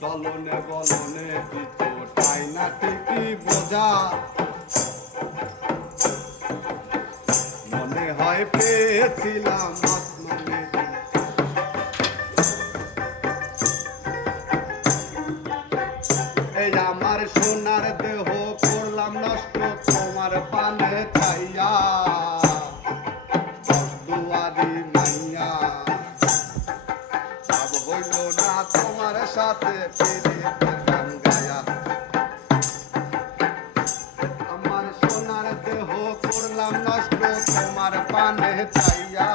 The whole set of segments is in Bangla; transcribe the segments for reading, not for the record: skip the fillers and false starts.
চলনে বলনে পিছোটাই না ঠিকই বোঝা মনে হয় পেয়েছিলাম আসমানে এই আমার সোনার দেহ করলাম নষ্ট তোমার পানে চাইয়া দুয়ারি মাইয়া ভাব হইল না তোমার সাথে পিরিতের গান গায়া আমার সোনার দেহ করলাম নষ্ট তোমার পানে চাইয়া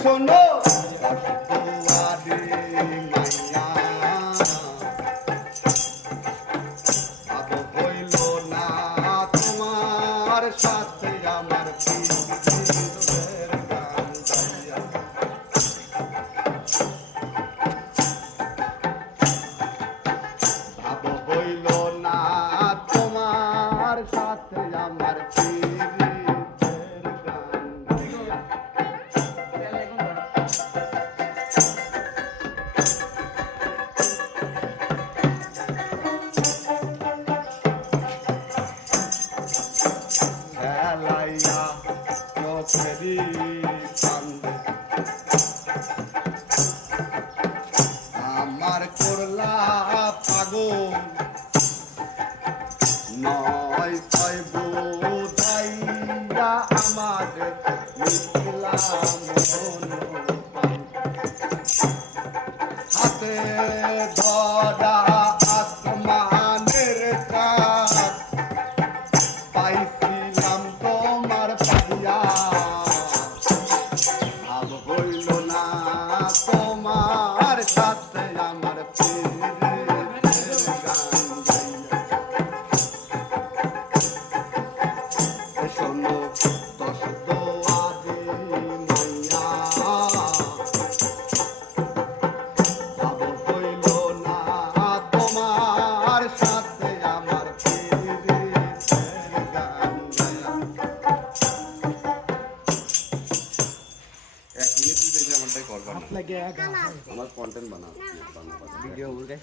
শোনো দুয়ারি মাইয়া ভাব হইল না তোমার সাথে আমার পিরিতের গান গাইয়া ভাব হইল না তোমার সাথে আমার পিরিতের গান গাইয়া খেলাইয়া চোখেরি কান্দে আমার করলা পাগল নয় ছয় বোধাইয়া আমার মিথিলা মন হাতে ধরা আসমানের চাঁদ পাইছিলাম তোমার পাইয়া ভাব হইল না তোমার সাথে আমার পিরিতের গান গাইয়া শোনো দশ দোয়ারি মাইয়া ভাব হইল না তোমার সাথে আমার পিরিতের গান গাইয়া 1 মিনিট বেশি আমারটাই করবা না আমার কন্টেন্ট বানাও ভিডিও উড়ে